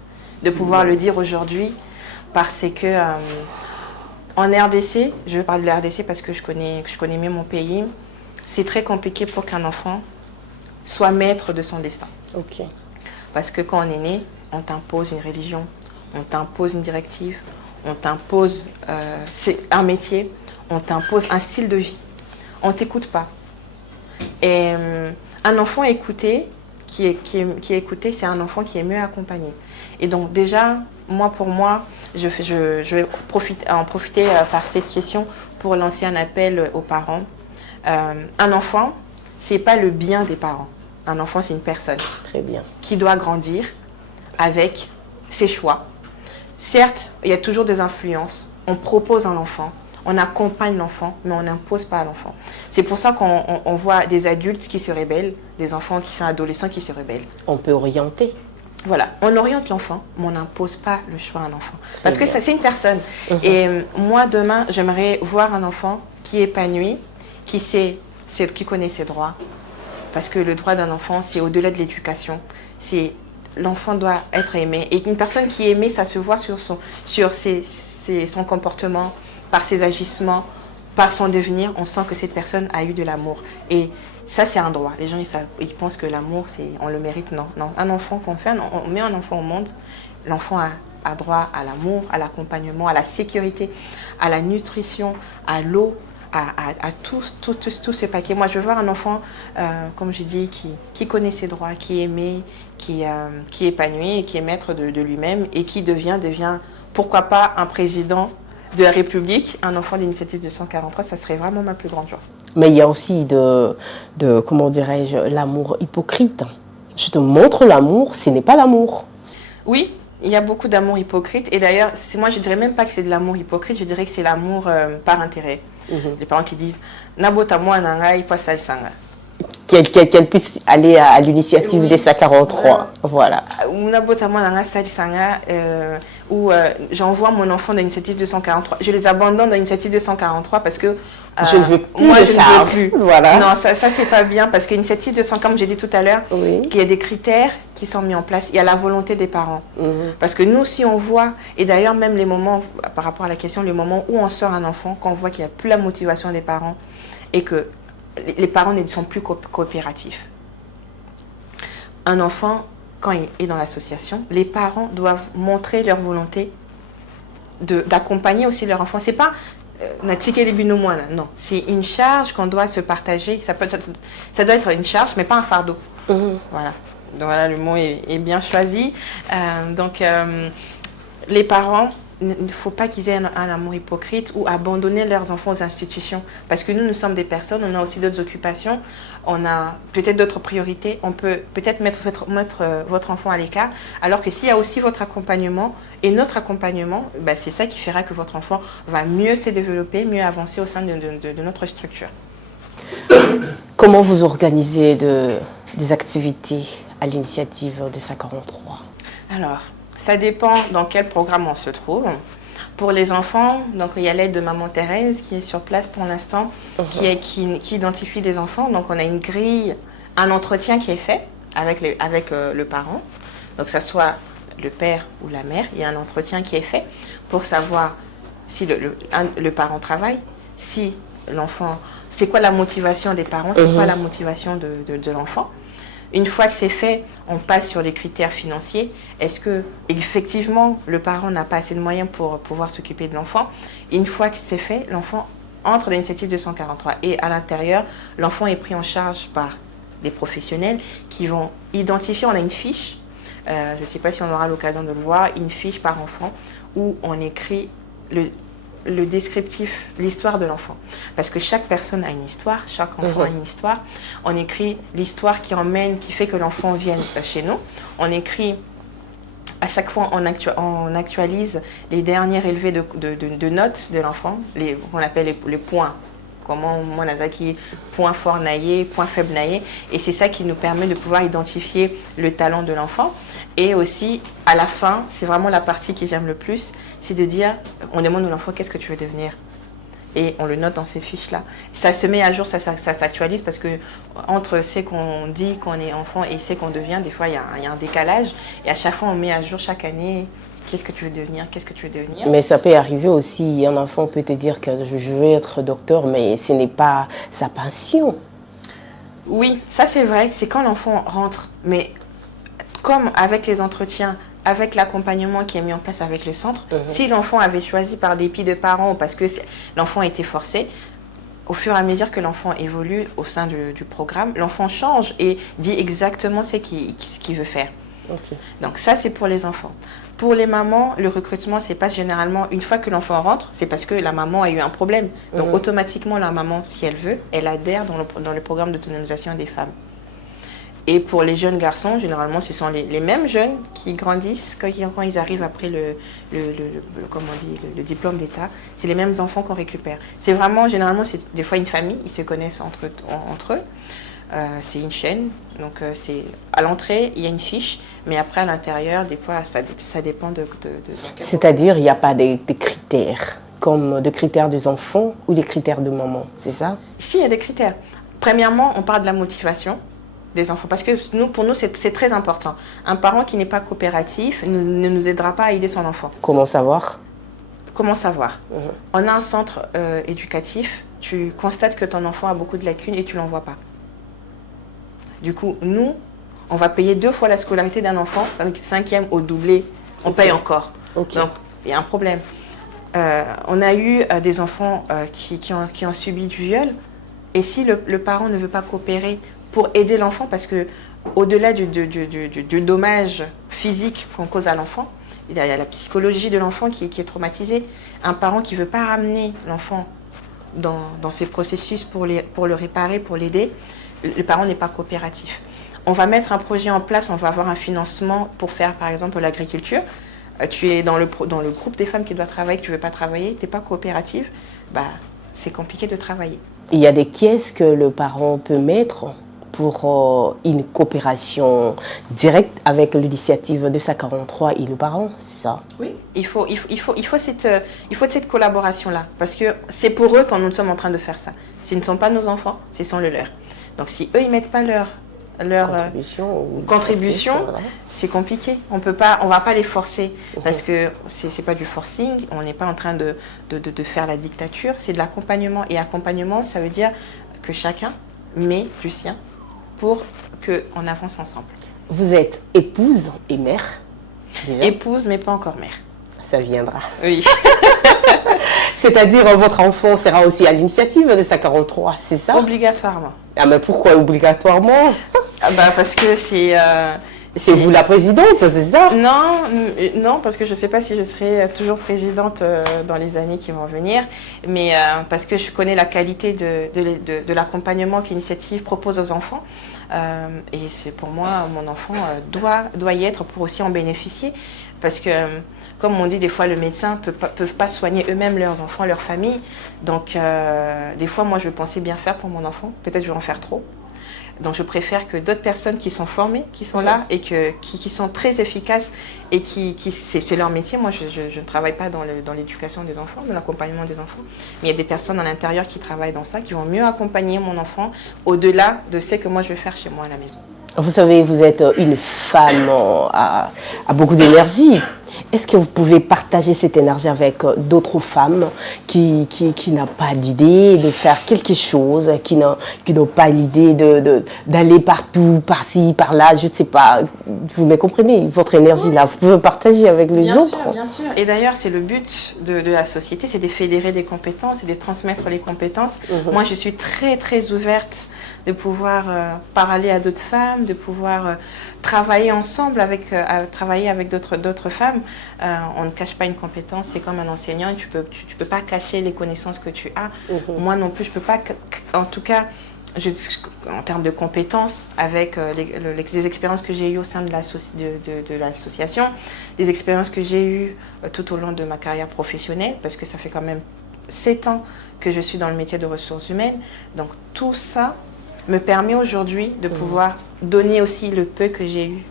de pouvoir le dire aujourd'hui parce que en RDC, je vais parler de la RDC parce que je connais mieux mon pays. C'est très compliqué pour qu'un enfant soit maître de son destin. Ok. Parce que quand on est né, on t'impose une religion, on t'impose une directive, on t'impose un métier, on t'impose un style de vie. On ne t'écoute pas. Et un enfant écouté, qui est écouté, c'est un enfant qui est mieux accompagné. Et donc déjà, pour moi, je vais en profiter par cette question pour lancer un appel aux parents. Un enfant, ce n'est pas le bien des parents. Un enfant, c'est une personne. Très bien. Qui doit grandir avec ses choix. Certes, il y a toujours des influences. On propose à l'enfant, on accompagne l'enfant, mais on n'impose pas à l'enfant. C'est pour ça qu'on voit des adultes qui se rebellent, des enfants qui sont adolescents qui se rebellent. On peut orienter. Voilà, on oriente l'enfant, mais on n'impose pas le choix à un enfant. Parce que bien. ça, c'est une personne. Et moi, demain, j'aimerais voir un enfant qui est épanoui, qui connaît ses droits. Parce que le droit d'un enfant, c'est au-delà de l'éducation. L'enfant doit être aimé. Et une personne qui est aimée, ça se voit sur son comportement, par ses agissements, par son devenir. On sent que cette personne a eu de l'amour. Et ça, c'est un droit. Les gens, ils pensent que l'amour, on le mérite. Non, non. Un enfant on met un enfant au monde, l'enfant a droit à l'amour, à l'accompagnement, à la sécurité, à la nutrition, à l'eau, à tout ce paquet. Moi, je veux voir un enfant, comme je dis, qui connaît ses droits, qui est aimé, qui est épanoui et qui est maître de lui-même et qui devient, pourquoi pas, un président de la République, un enfant d'initiative 243, ça serait vraiment ma plus grande joie. Mais il y a aussi comment dirais-je, l'amour hypocrite. Je te montre l'amour, ce n'est pas l'amour. Oui, il y a beaucoup d'amour hypocrite. Et d'ailleurs, moi, je ne dirais même pas que c'est de l'amour hypocrite, je dirais que c'est l'amour par intérêt. Les parents qui disent « Nabota moi nangai, pas ça sanga ». Qu'elle puisse aller à l'initiative des 143. Voilà. Ou Nabota moi nangai, ça sanga, ou j'envoie mon enfant dans l'initiative 243. Je les abandonne dans l'initiative 243 parce que je ne veux plus moi, de je ça. ne veux plus. Voilà. Non, ça c'est pas bien parce que l'initiative 200, comme j'ai dit tout à l'heure, qu'il y a des critères qui sont mis en place. Il y a la volonté des parents. Parce que nous, si on voit, et d'ailleurs même les moments, par rapport à la question, les moments où on sort un enfant, quand on voit qu'il n'y a plus la motivation des parents et que les parents ne sont plus coopératifs. Un enfant, quand il est dans l'association, les parents doivent montrer leur volonté d'accompagner aussi leur enfant. C'est pas non, c'est une charge qu'on doit se partager. Ça doit être une charge, mais pas un fardeau. Voilà. Donc voilà, le mot est bien choisi. Les parents, il ne faut pas qu'ils aient un amour hypocrite ou abandonner leurs enfants aux institutions. Parce que nous sommes des personnes, on a aussi d'autres occupations, on a peut-être d'autres priorités. On peut peut-être mettre votre enfant à l'écart, alors que s'il y a aussi votre accompagnement et notre accompagnement, c'est ça qui fera que votre enfant va mieux se développer, mieux avancer au sein de notre structure. Comment vous organisez des activités à l'initiative des 143? Alors, ça dépend dans quel programme on se trouve. Pour les enfants, donc il y a l'aide de Maman Thérèse qui est sur place pour l'instant, qui identifie les enfants. Donc on a une grille, un entretien qui est fait avec le parent. Donc que ce soit le père ou la mère, il y a un entretien qui est fait pour savoir si le parent travaille, si l'enfant, c'est quoi la motivation des parents, c'est quoi la motivation de l'enfant. Une fois que c'est fait, on passe sur les critères financiers. Est-ce que effectivement le parent n'a pas assez de moyens pour pouvoir s'occuper de l'enfant? Une fois que c'est fait, l'enfant entre dans l'initiative 243 et à l'intérieur, l'enfant est pris en charge par des professionnels qui vont identifier. On a une fiche, je ne sais pas si on aura l'occasion de le voir, une fiche par enfant où on écrit le descriptif, l'histoire de l'enfant. Parce que chaque personne a une histoire, chaque enfant a une histoire. On écrit l'histoire qui fait que l'enfant vienne chez nous. On écrit, à chaque fois, on actualise les derniers relevés de notes de l'enfant, qu'on appelle les points. Comment Monazaki, point fort naillé, point faible naillé. Et c'est ça qui nous permet de pouvoir identifier le talent de l'enfant. Et aussi, à la fin, c'est vraiment la partie que j'aime le plus, c'est de dire, on demande à l'enfant, qu'est-ce que tu veux devenir? Et on le note dans ces fiches-là. Ça se met à jour, ça s'actualise parce que entre ce qu'on dit qu'on est enfant et ce qu'on devient, des fois, il y a un décalage. Et à chaque fois, on met à jour chaque année, qu'est-ce que tu veux devenir, qu'est-ce que tu veux devenir. Mais ça peut arriver aussi, un enfant peut te dire que je veux être docteur, mais ce n'est pas sa passion. Oui, ça c'est vrai, c'est quand l'enfant rentre. Mais comme avec les entretiens, avec l'accompagnement qui est mis en place avec le centre, si l'enfant avait choisi par dépit de parents ou parce que l'enfant a été forcé, au fur et à mesure que l'enfant évolue au sein du programme, l'enfant change et dit exactement ce qu'il veut faire. Donc ça, c'est pour les enfants. Pour les mamans, le recrutement, c'est pas généralement, une fois que l'enfant rentre, c'est parce que la maman a eu un problème. Donc automatiquement, la maman, si elle veut, elle adhère dans le programme d'autonomisation des femmes. Et pour les jeunes garçons, généralement, ce sont les mêmes jeunes qui grandissent quand ils arrivent après le diplôme d'État. C'est les mêmes enfants qu'on récupère. C'est vraiment, généralement, c'est des fois une famille, ils se connaissent entre eux. C'est une chaîne, donc c'est à l'entrée, il y a une fiche, mais après à l'intérieur, des fois, ça dépend de C'est-à-dire, il n'y a pas des critères, comme des critères des enfants ou des critères de maman, c'est ça? Si, il y a des critères. Premièrement, on parle de la motivation des enfants, parce que pour nous, c'est très important. Un parent qui n'est pas coopératif ne nous aidera pas à aider son enfant. Comment savoir? Comment savoir? On a un centre éducatif, tu constates que ton enfant a beaucoup de lacunes et tu ne l'envoies pas. Du coup, nous, on va payer 2 fois la scolarité d'un enfant, avec 5e au doublé, on paye encore. Donc, il y a un problème. On a eu des enfants qui ont subi du viol, et si le parent ne veut pas coopérer pour aider l'enfant, parce que au-delà du dommage physique qu'on cause à l'enfant, il y a la psychologie de l'enfant qui est traumatisée. Un parent qui ne veut pas ramener l'enfant dans ces processus pour le réparer, pour l'aider, le parent n'est pas coopératif. On va mettre un projet en place, on va avoir un financement pour faire par exemple l'agriculture. Tu es dans le groupe des femmes qui doivent travailler, que tu ne veux pas travailler, tu n'es pas coopérative, bah, c'est compliqué de travailler. Il y a des caisses que le parent peut mettre pour une coopération directe avec l'initiative 243 et le parent, c'est ça? Oui, il faut cette collaboration-là, parce que c'est pour eux quand nous sommes en train de faire ça. Ce ne sont pas nos enfants, ce sont le leur. Donc si eux, ils ne mettent pas leur contribution, c'est compliqué. On va pas les forcer parce que c'est pas du forcing. On n'est pas en train de faire la dictature. C'est de l'accompagnement. Et accompagnement, ça veut dire que chacun met du sien pour qu'on avance ensemble. Vous êtes épouse et mère déjà? Épouse, mais pas encore mère. Ça viendra. Oui. C'est-à-dire votre enfant sera aussi à l'initiative de 243, c'est ça? Obligatoirement. Ah mais pourquoi obligatoirement? Parce que c'est vous la présidente, c'est ça? Non, parce que je ne sais pas si je serai toujours présidente dans les années qui vont venir, mais parce que je connais la qualité de l'accompagnement que l'initiative propose aux enfants. Et c'est pour moi, mon enfant doit y être pour aussi en bénéficier. Parce que, comme on dit, des fois, les médecins ne peuvent pas soigner eux-mêmes leurs enfants, leur famille. Donc, des fois, moi, je pensais bien faire pour mon enfant. Peut-être je vais en faire trop. Donc, je préfère que d'autres personnes qui sont formées, qui sont là et qui sont très efficaces et c'est leur métier. Moi, je ne travaille pas dans l'éducation des enfants, dans l'accompagnement des enfants. Mais il y a des personnes à l'intérieur qui travaillent dans ça, qui vont mieux accompagner mon enfant au-delà de ce que moi, je vais faire chez moi à la maison. Vous savez, vous êtes une femme à beaucoup d'énergie. Est-ce que vous pouvez partager cette énergie avec d'autres femmes qui n'ont pas d'idée de faire quelque chose, qui n'ont pas l'idée d'aller partout, par-ci, par-là, je ne sais pas. Vous me comprenez, votre énergie là, vous pouvez partager avec les autres. Bien sûr. Et d'ailleurs, c'est le but de la société, c'est de fédérer des compétences et de transmettre les compétences. Moi, je suis très, très ouverte de pouvoir parler à d'autres femmes, de pouvoir travailler ensemble, travailler avec d'autres femmes. On ne cache pas une compétence, c'est comme un enseignant, tu peux pas cacher les connaissances que tu as. Moi non plus, je peux pas, en tout cas, en termes de compétences, avec les expériences que j'ai eues au sein de l'association, des expériences que j'ai eues tout au long de ma carrière professionnelle, parce que ça fait quand même 7 ans que je suis dans le métier de ressources humaines. Donc tout ça me permet aujourd'hui de pouvoir donner aussi le peu que j'ai eu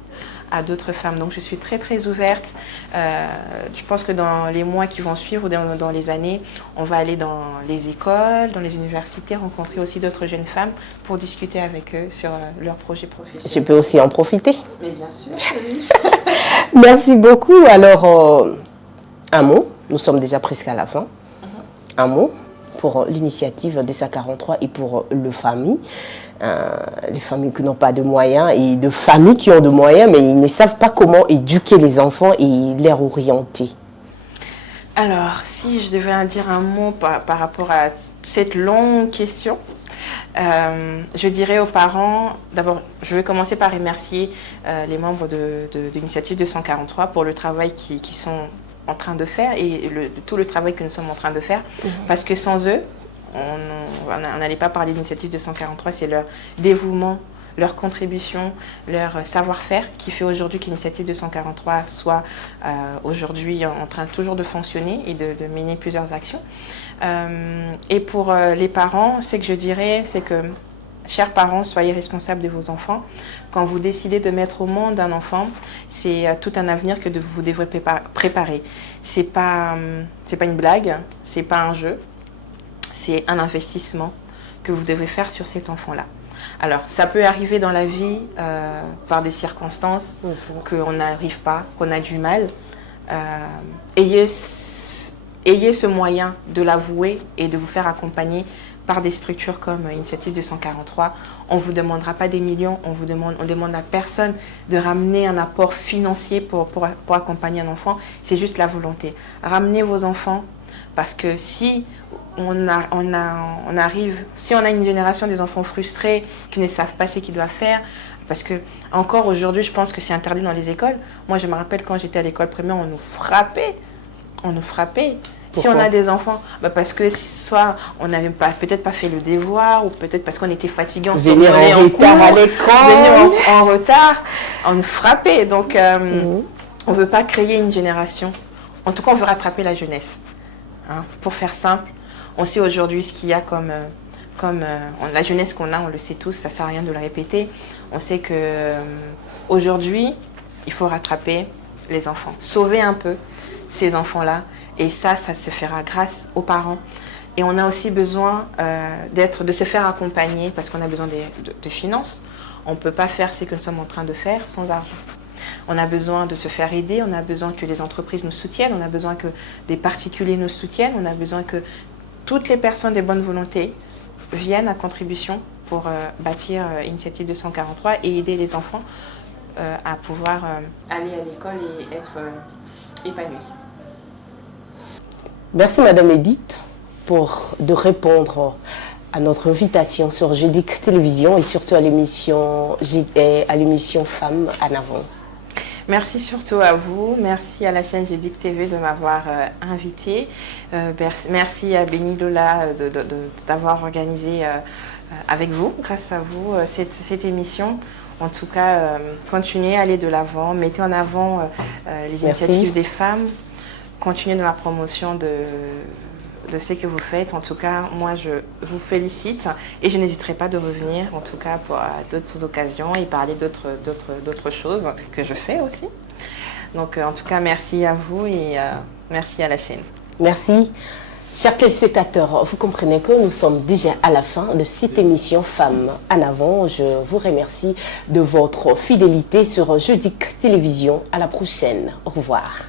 à d'autres femmes. Donc je suis très très ouverte. Je pense que dans les mois qui vont suivre, dans les années, on va aller dans les écoles, dans les universités, rencontrer aussi d'autres jeunes femmes pour discuter avec eux sur leurs projets professionnels. Je peux aussi en profiter. Mais bien sûr, oui. Merci beaucoup. Alors, un mot, nous sommes déjà presque à la fin. Un mot pour l'initiative des 243 et pour les familles qui n'ont pas de moyens et de familles qui ont de moyens mais ils ne savent pas comment éduquer les enfants et les orienter. Alors, si je devais dire un mot par rapport à cette longue question, je dirais aux parents, d'abord, je vais commencer par remercier les membres de l'initiative 243 pour le travail qu'ils sont en train de faire et tout le travail que nous sommes en train de faire, parce que sans eux, on n'allait pas parler d'initiative 243, c'est leur dévouement, leur contribution, leur savoir-faire qui fait aujourd'hui qu'Initiative 243 soit aujourd'hui en train toujours de fonctionner et de mener plusieurs actions. Et pour les parents, ce que je dirais, c'est que, chers parents, soyez responsables de vos enfants. Quand vous décidez de mettre au monde un enfant, c'est tout un avenir que vous devrez préparer. C'est pas une blague, c'est pas un jeu, c'est un investissement que vous devez faire sur cet enfant-là. Alors, ça peut arriver dans la vie par des circonstances qu'on n'arrive pas, qu'on a du mal. Ayez ce moyen de l'avouer et de vous faire accompagner par des structures comme Initiative 243. On ne vous demandera pas des millions, on demande à personne de ramener un apport financier pour accompagner un enfant. C'est juste la volonté. Ramenez vos enfants, parce que si on a une génération des enfants frustrés qui ne savent pas ce qu'ils doivent faire, Parce que encore aujourd'hui, je pense que c'est interdit dans les écoles. Moi, je me rappelle quand j'étais à l'école primaire, on nous frappait. On nous frappait. Si on a des enfants, parce que soit on n'avait peut-être pas fait le devoir, ou peut-être parce qu'on était fatigué, on venir en retard à l'école, venir en retard, on nous frappait. Donc, on ne veut pas créer une génération. En tout cas, on veut rattraper la jeunesse. Hein. Pour faire simple, on sait aujourd'hui ce qu'il y a comme la jeunesse qu'on a, on le sait tous, ça ne sert à rien de le répéter. On sait que aujourd'hui, il faut rattraper les enfants, sauver un peu ces enfants-là. Et ça se fera grâce aux parents. Et on a aussi besoin de se faire accompagner parce qu'on a besoin de finances. On ne peut pas faire ce que nous sommes en train de faire sans argent. On a besoin de se faire aider, on a besoin que les entreprises nous soutiennent, on a besoin que des particuliers nous soutiennent, on a besoin que toutes les personnes de bonne volonté viennent à contribution pour bâtir Initiative 243 et aider les enfants à pouvoir aller à l'école et être épanouis. Merci Madame Edith de répondre à notre invitation sur JDIC Télévision et surtout à l'émission Femmes en avant. Merci surtout à vous, merci à la chaîne JDIC TV de m'avoir invitée. Merci à Béni Lola d'avoir organisé avec vous, grâce à vous, cette émission. En tout cas, continuez à aller de l'avant, mettez en avant les initiatives des femmes. Continuez dans la promotion de ce que vous faites. En tout cas, moi, je vous félicite et je n'hésiterai pas de revenir, en tout cas, pour d'autres occasions et parler d'autres choses que je fais aussi. Donc, en tout cas, merci à vous et merci à la chaîne. Merci. Chers téléspectateurs, vous comprenez que nous sommes déjà à la fin de cette émission Femmes en avant. Je vous remercie de votre fidélité sur JDIC Télévision. À la prochaine. Au revoir.